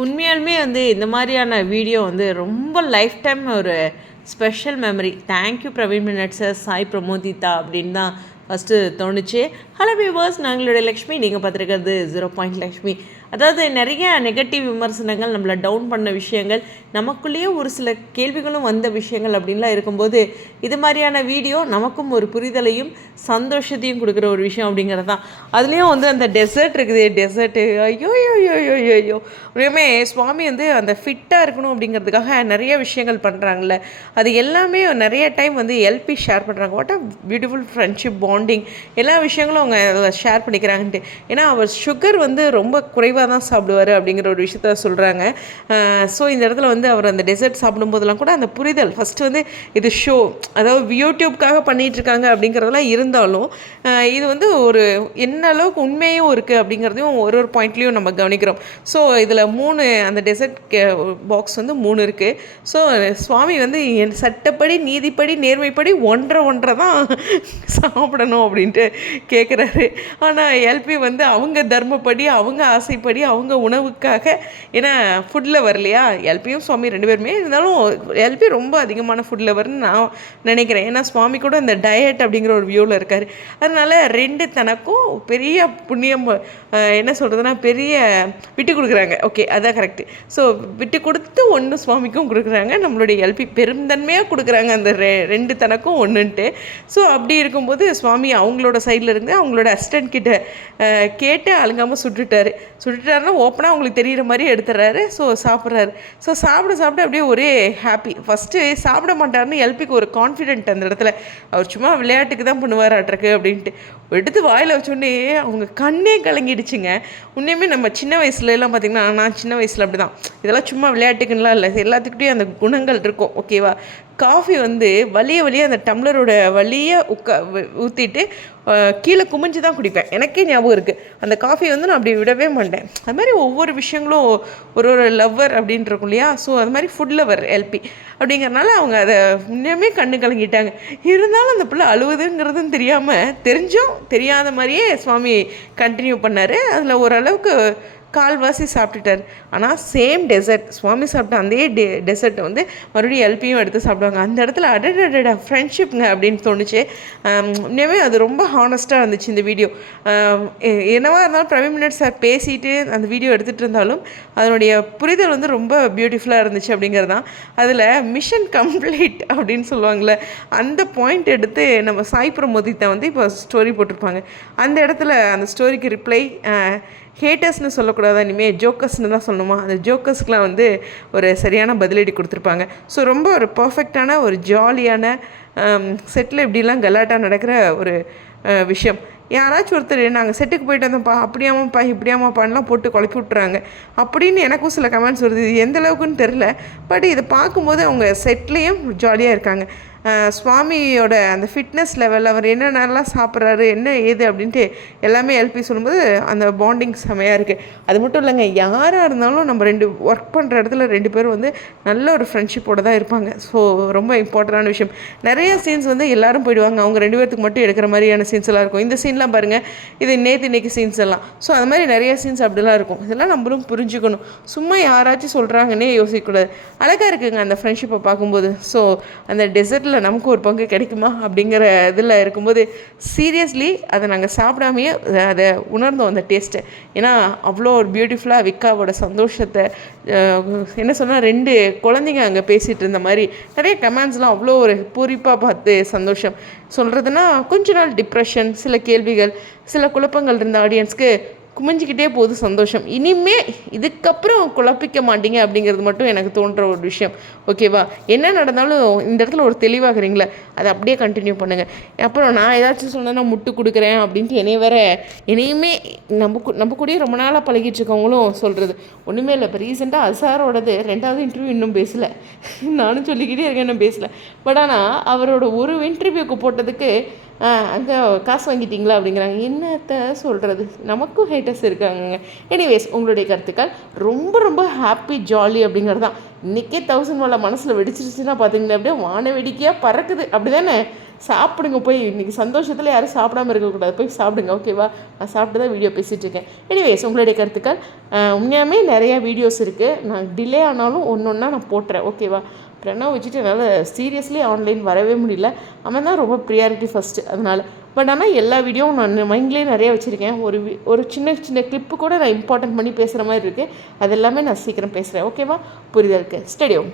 உண்மையாலுமே வந்து இந்த மாதிரியான வீடியோ வந்து ரொம்ப லைஃப் டைம் ஒரு special memory thank you Praveen minute sir Sai Pramoditha அப்படின்னு தான் ஃபஸ்ட்டு தோணுச்சு. ஹலோ வியூவர்ஸ் நாங்களுடைய லக்ஷ்மி. நீங்கள் பார்த்துருக்கிறது ஜீரோ பாயிண்ட் லக்ஷ்மி. அதாவது நிறைய நெகட்டிவ் விமர்சனங்கள் நம்மளை டவுன் பண்ண விஷயங்கள் நமக்குள்ளேயே ஒரு சில கேள்விகளும் வந்த விஷயங்கள் அப்படின்லாம் இருக்கும்போது இது மாதிரியான வீடியோ நமக்கும் ஒரு புரிதலையும் சந்தோஷத்தையும் கொடுக்குற ஒரு விஷயம் அப்படிங்கிறது தான். அதுலேயும் வந்து அந்த டெசர்ட் இருக்குது டெசர்ட்டு ஐயோ ஐயோ ஐயோ ஐயோ ஐயோ உண்மையுமே சுவாமி வந்து அந்த ஃபிட்டாக இருக்கணும் அப்படிங்கிறதுக்காக நிறைய விஷயங்கள் பண்ணுறாங்கல்ல அது எல்லாமே நிறைய டைம் வந்து எல்பி ஷேர் பண்ணுறாங்க what a beautiful friendship bonding எல்லா விஷயங்களும் அவங்க அதில் ஷேர் பண்ணிக்கிறாங்கன்ட்டு. ஏன்னா அவர் சுகர் வந்து ரொம்ப குறைவாக தான் சாப்பிடுவார் அப்படிங்கிற ஒரு விஷயத்த சொல்கிறாங்க ஸோ இந்த இடத்துல வந்து அவர் அந்த டெசர்ட் சாப்பிடும்போதெல்லாம் கூட அந்த புரிதல் ஃபஸ்ட்டு வந்து இது ஷோ அதாவது யூடியூப்காக பண்ணிகிட்டு இருக்காங்க அப்படிங்கிறதெல்லாம் இருந்தாலும் இது வந்து ஒரு என்ன அளவுக்கு உண்மையும் இருக்குது அப்படிங்கிறதையும் ஒரு ஒரு பாயிண்ட்லேயும் நம்ம கவனிக்கிறோம். ஸோ இதில் மூணு அந்த டெசர்ட் பாக்ஸ் வந்து மூணு இருக்குது ஸோ சுவாமி வந்து என் சட்டப்படி நீதிப்படி நேர்மைப்படி ஒன்றரை ஒன்றரை தான் சாப்பிடணும் அப்படின்ட்டு கேட்குறாரு ஆனால் எல்பி வந்து அவங்க தர்மப்படி அவங்க ஆசைப்படி அவங்க உணவுக்காக ஏன்னா ஃபுட் லவர் இல்லையா? எல்பியும் சுவாமி ரெண்டு பேருமே. இருந்தாலும் எல்பி ரொம்ப அதிகமான ஃபுட் லவர்னு நான் நினைக்கிறேன். ஏன்னா சுவாமி கூட இந்த டயட் அப்படிங்கிற ஒரு வியூவில் இருக்கார். அதனால் ரெண்டு தனக்கும் பெரிய புண்ணியம் என்ன சொல்கிறதுனா பெரிய விட்டு கொடுக்குறாங்க. ஓகே அதான் கரெக்டு ஸோ விட்டு கொடுத்து ஒன்று சுவாமிக்கும் கொடுக்குறாங்க. நம்மளுடைய எல்பி பெருந்தன்மையாக கொடுக்குறாங்க அந்த ரெ ரெண்டு தனக்கும் ஒன்றுன்ட்டு ஸோ அப்படி இருக்கும்போது சுவாமி அவங்களோட சைடில் இருந்து அவங்களோட அசிஸ்டன்ட் கிட்ட கேட்டு அழுங்காமல் சுட்டுட்டாரு. சுட்டுட்டாருன்னா ஓப்பனாக அவங்களுக்கு தெரிகிற மாதிரி எடுத்துறாரு. ஸோ சாப்பிட்றாரு. ஸோ சாப்பிட சாப்பிட அப்படியே ஒரே ஹாப்பி ஃபஸ்ட்டு சாப்பிட மாட்டாருன்னு எல்பிக்கு ஒரு கான்ஃபிடென்ட் அந்த இடத்துல. அவர் சும்மா விளையாட்டுக்கு தான் பண்ணுவார் ஆட்ருக்கு அப்படின்ட்டு. எடுத்து வாயில் வச்சோடனே அவங்க கண்ணே கலங்கிடுச்சுங்க. உண்மையுமே நம்ம சின்ன வயசுலலாம் பார்த்திங்கன்னா நான் சின்ன வயசில் அப்படி தான் இதெல்லாம் சும்மா விளையாட்டுக்குன்னெலாம் இல்லை. எல்லாத்துக்கிட்டையும் அந்த குணங்கள் இருக்கும். ஓகேவா காஃபி வந்து வலிய வலிய அந்த டம்ளரோட வழியை உட்கா ஊற்றிட்டு கீழே குமிஞ்சு தான் குடிப்பேன். எனக்கே ஞாபகம் இருக்குது அந்த காஃபி வந்து நான் அப்படி விடவே மாட்டேன். அது மாதிரி ஒவ்வொரு விஷயங்களும் ஒரு ஒரு லவ்வர் அப்படின்ட்டு இருக்கும் இல்லையா? ஸோ அது மாதிரி ஃபுட் லவர் எல்பி அப்படிங்கிறனால அவங்க அதை முன்னமே கண்ணு கலங்கிட்டாங்க. இருந்தாலும் அந்த பிள்ளை அழுவுதுங்கிறதும் தெரியாமல் தெரிஞ்சும் தெரியாத மாதிரியே சுவாமி கண்டினியூ பண்ணார். அதில் ஓரளவுக்கு கால்வாசி சாப்பிட்டுட்டார். ஆனால் சேம் டெசர்ட் சுவாமி சாப்பிட்ட அதே டெ டெசர்ட்டை வந்து மறுபடியும் எல்பியும் எடுத்து சாப்பிடுவாங்க. அந்த இடத்துல அடடடா ஃப்ரெண்ட்ஷிப்ங்க அப்படின்னு தோணுச்சு. ஆம், உண்மையாகவே அது ரொம்ப ஹானஸ்ட்டாக இருந்துச்சு இந்த வீடியோ என்னவா இருந்தாலும் பிரவீன் மினட் சார் பேசிட்டு அந்த வீடியோ எடுத்துகிட்டு இருந்தாலும் அதனுடைய புரிதல் வந்து ரொம்ப பியூட்டிஃபுல்லாக இருந்துச்சு அப்படிங்கிறது தான் அதில் மிஷன் கம்ப்ளீட் அப்படின்னு சொல்லுவாங்கள்ல அந்த பாயிண்ட் எடுத்து நம்ம சாய் பிரமோதித்தை வந்து இப்போ ஸ்டோரி போட்டிருப்பாங்க. அந்த இடத்துல அந்த ஸ்டோரிக்கு ரிப்ளை ஹேட்டர்ஸ்னு சொல்லக்கூடாதா இனிமேல் ஜோக்கர்ஸ்னு தான் சொல்லணுமா? அந்த ஜோக்கர்ஸ்க்கெலாம் வந்து ஒரு சரியான பதிலடி கொடுத்துருப்பாங்க. ஸோ ரொம்ப ஒரு பர்ஃபெக்டான ஒரு ஜாலியான செட்டில் um, இப்படிலாம் கலாட்டா நடக்கிற ஒரு uh, விஷயம். யாராச்சும் ஒருத்தர் நாங்கள் செட்டுக்கு போயிட்டு வந்தோம்ப்பா அப்படியாமாப்பா இப்படியாமாப்பான்லாம் போட்டு குழப்பி விட்றாங்க அப்படின்னு எனக்கும் சில கமெண்ட்ஸ் வருது. இது எந்த அளவுக்குன்னு தெரில பட் இதை பார்க்கும்போது அவங்க செட்லேயும் ஜாலியாக இருக்காங்க. சுவாமியோட அந்த ஃபிட்னஸ் லெவல் அவர் என்னென்னலாம் சாப்பிட்றாரு என்ன ஏது அப்படின்ட்டு எல்லாமே எல்பி சொல்லும்போது அந்த பாண்டிங் செமையாக இருக்குது அது மட்டும் இல்லைங்க யாராக இருந்தாலும் நம்ம ரெண்டு ஒர்க் பண்ணுற இடத்துல ரெண்டு பேரும் வந்து நல்ல ஒரு ஃப்ரெண்ட்ஷிப்போடு தான் இருப்பாங்க. ஸோ ரொம்ப இம்பார்ட்டண்டான விஷயம். நிறைய சீன்ஸ் வந்து எல்லோரும் போயிடுவாங்க. அவங்க ரெண்டு பேர்த்துக்கு மட்டும் எடுக்கிற மாதிரியான சீன்ஸ் எல்லாம் இருக்கும். இந்த சீன்லாம் பாருங்கள் இது நேற்று இன்றைக்கி சீன்ஸ் எல்லாம். ஸோ அது மாதிரி நிறைய சீன்ஸ் அப்படிலாம் இருக்கும். இதெல்லாம் நம்மளும் புரிஞ்சுக்கணும். சும்மா யாராச்சும் சொல்கிறாங்கன்னே யோசிக்கக்கூடாது. அழகாக இருக்குங்க அந்த ஃப்ரெண்ட்ஷிப்பை பார்க்கும்போது. ஸோ அந்த டெசர்ட்டில் நமக்கு ஒரு பங்கு கிடைக்குமா அப்படிங்கிற இதில் இருக்கும்போது சீரியஸ்லி அதை நாங்கள் சாப்பிடாமையே அதை உணர்ந்தோம் அந்த டேஸ்ட்டை. ஏன்னா அவ்வளோ ஒரு பியூட்டிஃபுல்லாக விக்காவோட சந்தோஷத்தை என்ன சொன்னால் ரெண்டு குழந்தைங்க அங்கே பேசிகிட்டு இருந்த மாதிரி நிறைய கமெண்ட்ஸ்லாம் அவ்வளோ ஒரு பூரிப்பாக பார்த்து சந்தோஷம். சொல்கிறதுனா கொஞ்ச நாள் டிப்ரெஷன் சில கேள்விகள் சில குழப்பங்கள் இருந்த ஆடியன்ஸ்க்கு குமிஞ்சிக்கிட்டே போகுது சந்தோஷம். இனிமே இதுக்கப்புறம் குழப்பிக்க மாட்டீங்க அப்படிங்கிறது மட்டும் எனக்கு தோன்ற ஒரு விஷயம். ஓகேவா என்ன நடந்தாலும் இந்த இடத்துல ஒரு தெளிவாகிறீங்களே அதை அப்படியே கண்டினியூ பண்ணுங்கள் அப்புறம் நான் ஏதாச்சும் சொன்னேன்னா முட்டு கொடுக்குறேன் அப்படின்ட்டு என்னைய வேற என்னையுமே நம்ம நம்ம கூடயே ரொம்ப நாளாக பழகிட்டு இருக்கவங்களும் சொல்கிறது ஒன்றுமே இல்லை இப்போ ரீசெண்டாக அசாரோடது ரெண்டாவது இன்டர்வியூ இன்னும் பேசலை. நானும் சொல்லிக்கிட்டே இருக்கேன் இன்னும் பேசலை. பட் ஆனால் அவரோட ஒரு இன்டர்வியூக்கு போட்டதுக்கு அங்கே காசு வாங்கிட்டீங்களா அப்படிங்கிறாங்க. என்னத்த சொல்கிறது நமக்கும் ஹேட்டர்ஸ் இருக்காங்க எனிவேஸ் உங்களுடைய கருத்துக்கள் ரொம்ப ரொம்ப ஹாப்பி ஜாலி அப்படிங்கிறது தான் இன்றைக்கே தௌசண்ட் வாழ மனசில் வெடிச்சிருச்சுன்னா பார்த்தீங்கன்னா அப்படியே வான வெடிக்கையாக பறக்குது. அப்படி தானே சாப்பிடுங்க போய். இன்றைக்கி சந்தோஷத்தில் யாரும் சாப்பிடாம இருக்கக்கூடாது. போய் சாப்பிடுங்க ஓகேவா நான் சாப்பிட்டு தான் வீடியோ பேசிகிட்டு இருக்கேன். எனிவேஸ் உங்களுடைய கருத்துக்கள் அஹ், நிறையா வீடியோஸ் இருக்குது நான் டிலே ஆனாலும் ஒன்று ஒன்றா நான் போட்டுறேன் ஓகேவா பிரணவ் வச்சுட்டு என்னால் சீரியஸ்லி ஆன்லைன் வரவே முடியல. அவன் தான் ரொம்ப ப்ரியாரிட்டி ஃபஸ்ட்டு அதனால் பட் ஆனால் எல்லா வீடியோவும் நான் மைண்ட்லேயே நிறைய வச்சுருக்கேன். ஒரு ஒரு சின்ன சின்ன கிளிப்பு கூட நான் இம்பார்ட்டன்ட் பண்ணி பேசுகிற மாதிரி இருக்குது அது எல்லாமே நான் சீக்கிரம் பேசுகிறேன் ஓகேவா புரிதல் இருக்குது ஸ்டேடியம்